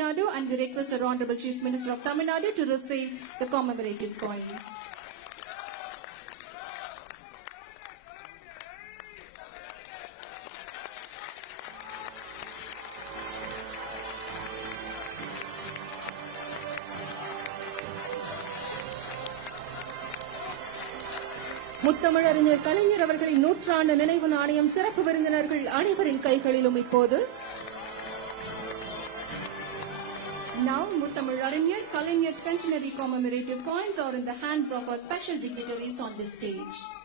Tamil Nadu, and we request our Honorable Chief Minister of Tamil Nadu to receive the commemorative coin. முத்தமிழறிஞர் கலைஞர் அவர்களின் நூற்றாண்டு நினைவு நாணயம் சிறப்பு விருந்தினர்கள் அனைவரின் கைகளிலும் இப்போது. Now, Muthamizharinyar Kalaignar centenary commemorative coins are in the hands of our special dignitaries on this stage.